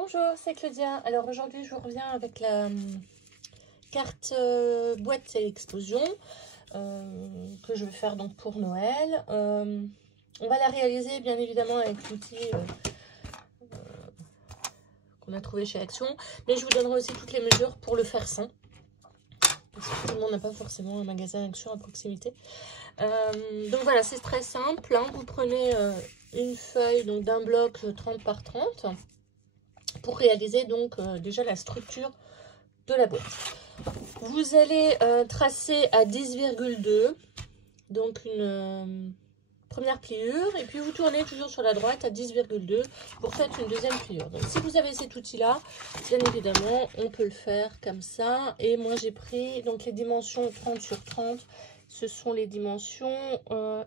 Bonjour, c'est Claudia. Alors aujourd'hui je vous reviens avec la carte boîte et explosion que je vais faire donc pour Noël. On va la réaliser bien évidemment avec l'outil qu'on a trouvé chez Action, mais je vous donnerai aussi toutes les mesures pour le faire sans, parce que tout le monde n'a pas forcément un magasin Action à proximité. Donc voilà, c'est très simple, hein. Vous prenez une feuille d'un bloc 30 par 30 pour réaliser donc déjà la structure de la boîte. Vous allez tracer à 10,2, donc une première pliure, et puis vous tournez toujours sur la droite à 10,2 pour faire une deuxième pliure. Donc si vous avez cet outil-là, bien évidemment, on peut le faire comme ça. Et moi j'ai pris donc les dimensions 30 sur 30, ce sont les dimensions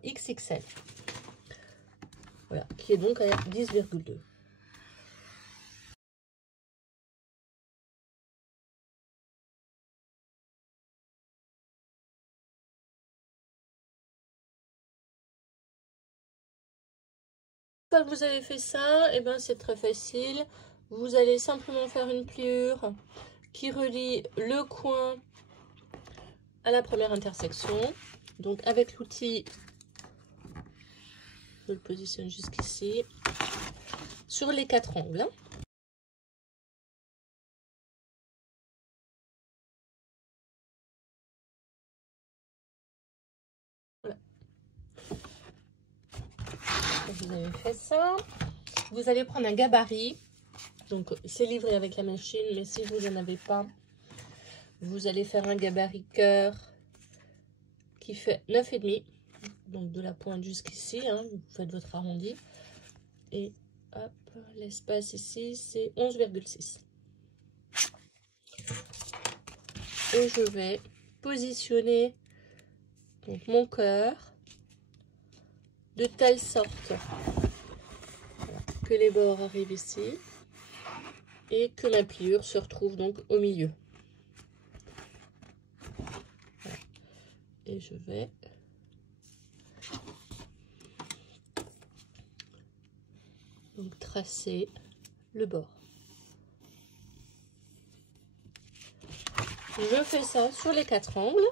XXL. Voilà, qui est donc à 10,2. Une fois que vous avez fait ça, et ben c'est très facile. Vous allez simplement faire une pliure qui relie le coin à la première intersection. Donc avec l'outil, je le positionne jusqu'ici, sur les 4 angles. Voilà. Vous avez fait ça. Vous allez prendre un gabarit. Donc c'est livré avec la machine, mais si vous n'en avez pas, vous allez faire un gabarit cœur qui fait 9,5. Donc de la pointe jusqu'ici, hein, vous faites votre arrondi. Et hop, l'espace ici, c'est 11,6. Et je vais positionner donc mon cœur de telle sorte que les bords arrivent ici et que ma pliure se retrouve donc au milieu. Voilà. Et je vais donc tracer le bord. Je fais ça sur les 4 angles.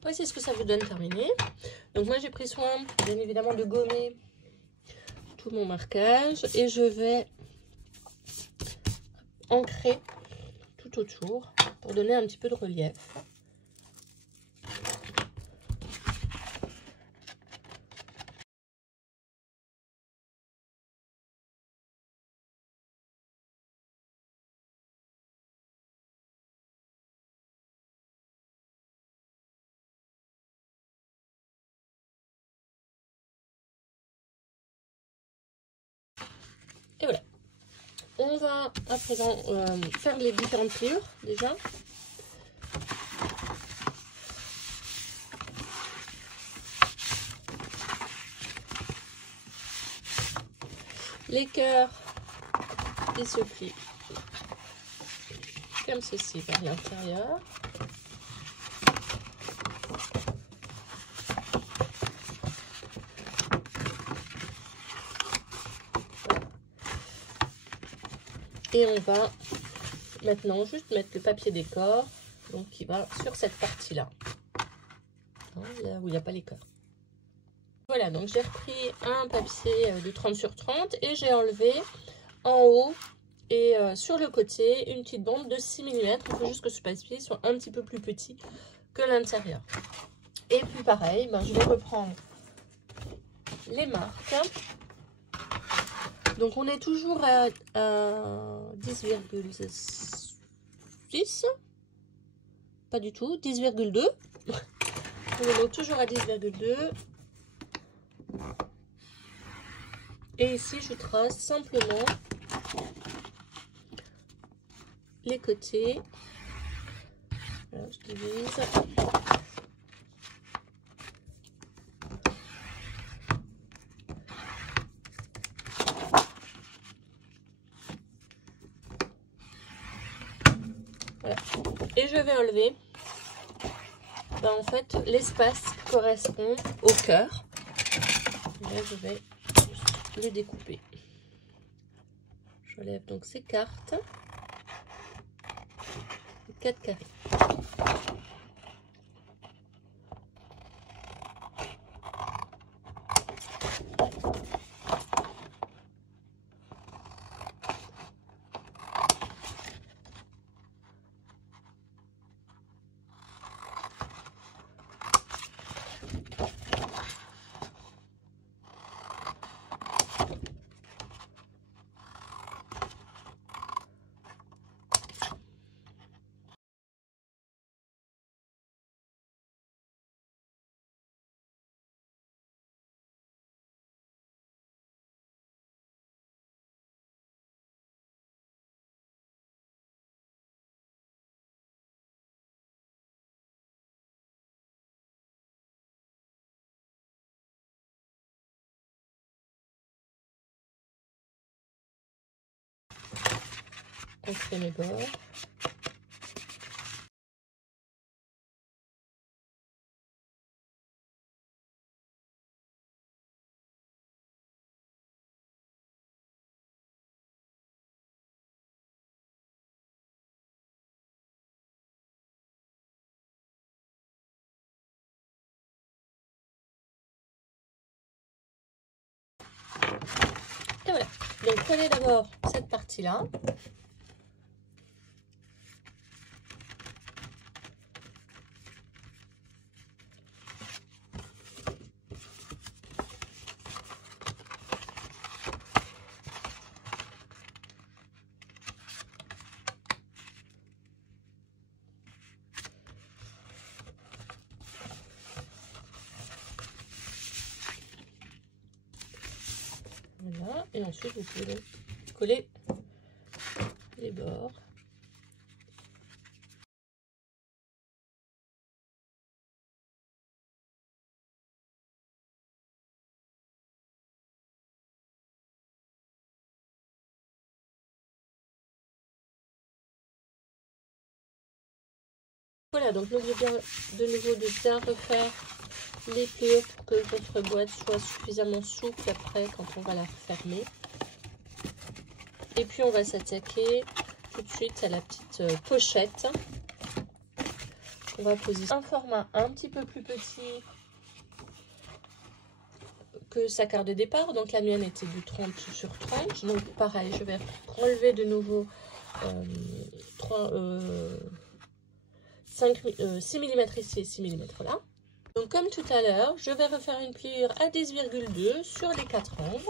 Voici ce que ça vous donne terminé. Donc moi j'ai pris soin bien évidemment de gommer tout mon marquage et je vais ancrer tout autour pour donner un petit peu de relief. Et voilà. On va à présent faire les différentes pliures déjà. Les cœurs, ils se plient comme ceci vers l'intérieur. Et on va maintenant juste mettre le papier décor, donc qui va sur cette partie-là, hein, là où il n'y a pas les cœurs. Voilà, donc j'ai repris un papier de 30 sur 30 et j'ai enlevé en haut et sur le côté une petite bande de 6 mm. Il faut juste que ce papier soit un petit peu plus petit que l'intérieur. Et puis pareil, ben, je vais reprendre les marques. Donc on est toujours à 10,6. Pas du tout, 10,2. On est donc toujours à 10,2. Et ici, je trace simplement les côtés. Alors, je divise. Voilà. Et je vais enlever ben, en fait l'espace qui correspond au cœur. Là, je vais le découper. J'enlève donc ces cartes. 4 carrés. On fait mes bords. Et voilà. Donc prenez d'abord cette partie-là. Voilà. Et ensuite, vous pouvez donc coller les bords. Voilà, donc n'oubliez bien de nouveau de bien refaire les pliures pour que votre boîte soit suffisamment souple après quand on va la refermer. Et puis on va s'attaquer tout de suite à la petite pochette. On va poser un format un petit peu plus petit que sa carte de départ. Donc la mienne était du 30 sur 30. Donc pareil, je vais enlever de nouveau 6 mm ici et 6 mm là. Donc comme tout à l'heure, je vais refaire une pliure à 10,2 sur les 4 angles.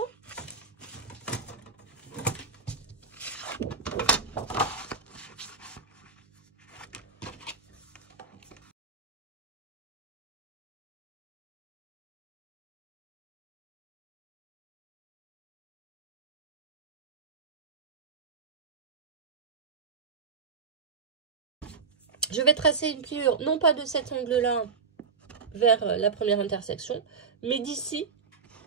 Je vais tracer une pliure, non pas de cet angle-là vers la première intersection, mais d'ici,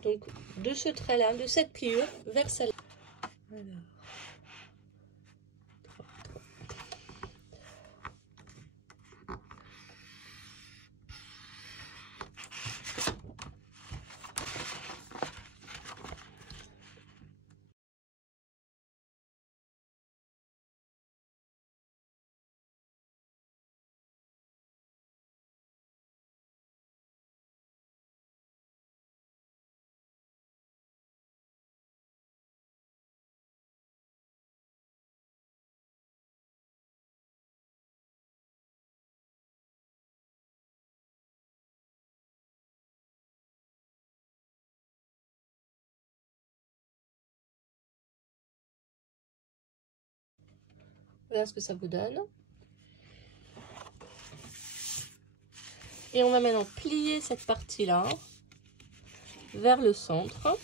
donc de ce trait-là, de cette pliure vers celle-là. Voilà. Voilà ce que ça vous donne. Et on va maintenant plier cette partie-là vers le centre.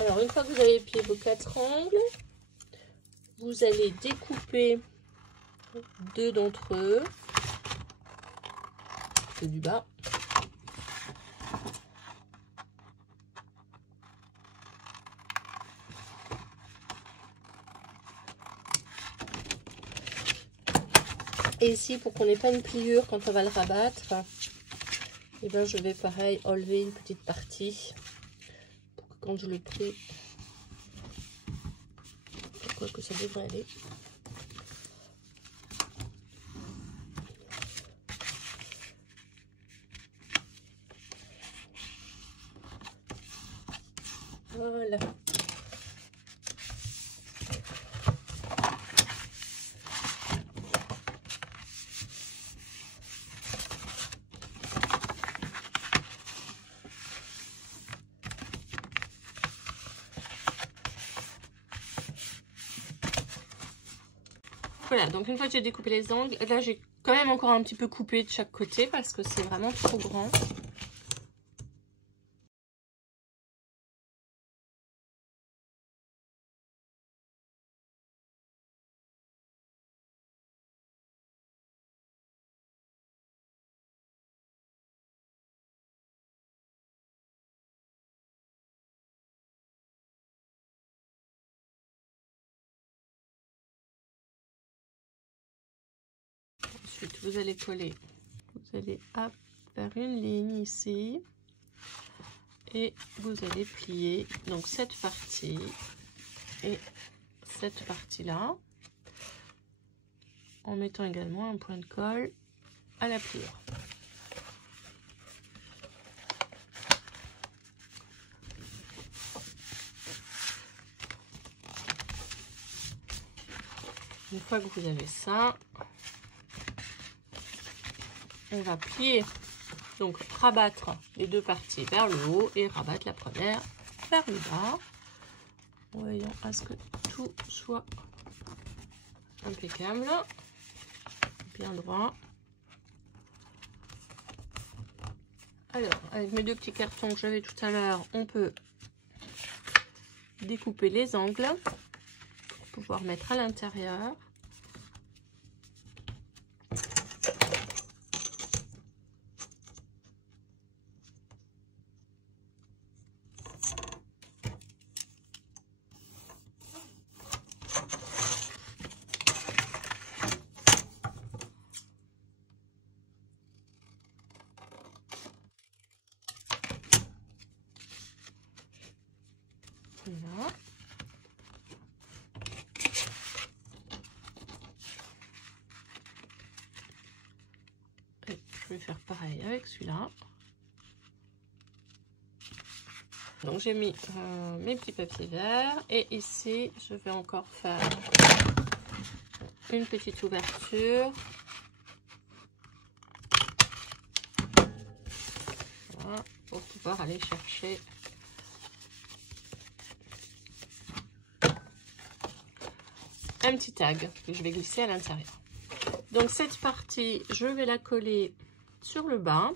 Alors, une fois que vous avez plié vos 4 angles, vous allez découper 2 d'entre eux, ceux du bas. Et ici, pour qu'on n'ait pas une pliure quand on va le rabattre, et ben, je vais pareil enlever une petite partie pour que quand je le plie, quoi que ça devrait aller. Voilà. Voilà, donc une fois que j'ai découpé les angles, là j'ai quand même encore un petit peu coupé de chaque côté parce que c'est vraiment trop grand. Ensuite, vous allez coller, vous allez faire une ligne ici et vous allez plier donc cette partie et cette partie-là en mettant également un point de colle à la pliure. Une fois que vous avez ça, on va plier, donc rabattre les deux parties vers le haut et rabattre la première vers le bas, en veillant à ce que tout soit impeccable, bien droit. Alors, avec mes deux petits cartons que j'avais tout à l'heure, on peut découper les angles pour pouvoir mettre à l'intérieur. Voilà. Et je vais faire pareil avec celui-là. Donc j'ai mis mes petits papiers verts et ici je vais encore faire une petite ouverture. Voilà, pour pouvoir aller chercher un petit tag que je vais glisser à l'intérieur. Donc cette partie, je vais la coller sur le bas.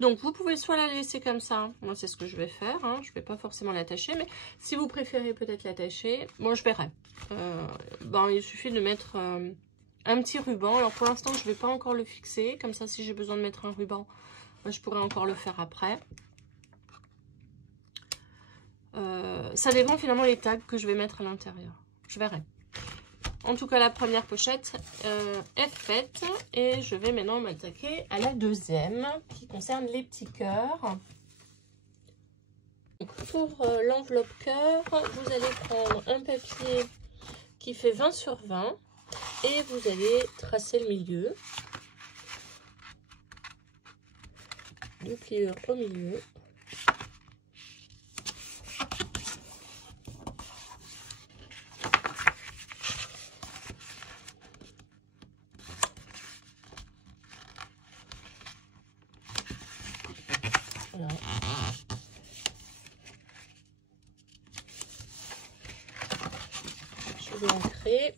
Donc vous pouvez soit la laisser comme ça, moi c'est ce que je vais faire, hein. Je ne vais pas forcément l'attacher, mais si vous préférez peut-être l'attacher, moi je verrai. Il suffit de mettre un petit ruban. Alors pour l'instant je ne vais pas encore le fixer, comme ça si j'ai besoin de mettre un ruban, je pourrais encore le faire après. Ça dépend finalement les tags que je vais mettre à l'intérieur, je verrai. En tout cas, la première pochette est faite et je vais maintenant m'attaquer à la deuxième qui concerne les petits cœurs. Donc, pour l'enveloppe cœur, vous allez prendre un papier qui fait 20 sur 20 et vous allez tracer le milieu. Deux pliures au milieu. bien ancré.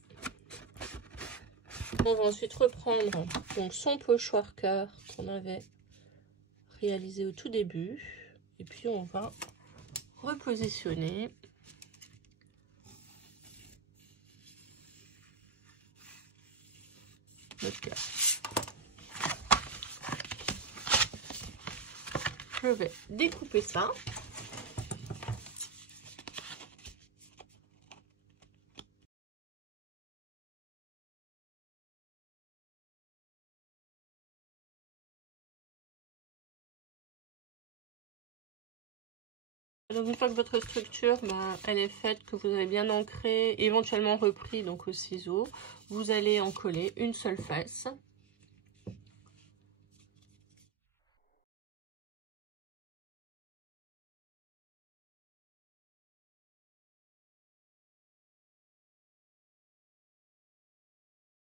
On va ensuite reprendre donc son pochoir cœur qu'on avait réalisé au tout début. Et puis on va repositionner notre cœur. Je vais découper ça. Donc une fois que votre structure elle est faite, que vous avez bien ancré, éventuellement repris donc au ciseau, vous allez en coller une seule face.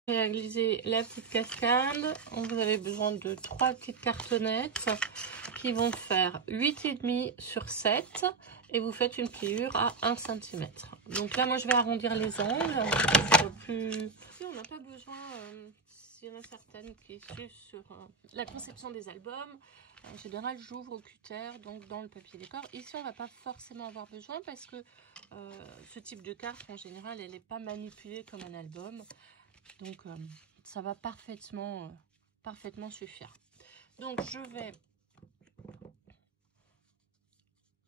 Réaliser la petite cascade, vous avez besoin de 3 petites cartonnettes qui vont faire 8,5 sur 7 et vous faites une pliure à 1 cm. Donc là moi je vais arrondir les angles, plus... On n'a pas besoin, s'il y en a certaines qui suivent sur la conception des albums, en général j'ouvre au cutter, donc dans le papier décor. Ici on va pas forcément avoir besoin parce que ce type de carte en général elle n'est pas manipulée comme un album. Donc ça va parfaitement suffire. Donc je vais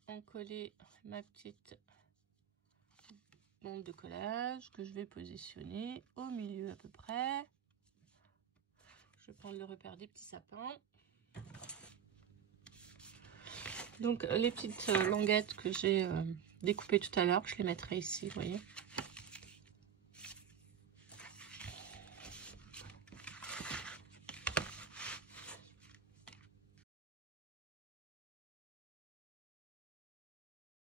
en coller ma petite bande de collage que je vais positionner au milieu à peu près. Je vais prendre le repère des petits sapins. Donc les petites languettes que j'ai découpées tout à l'heure, je les mettrai ici, vous voyez.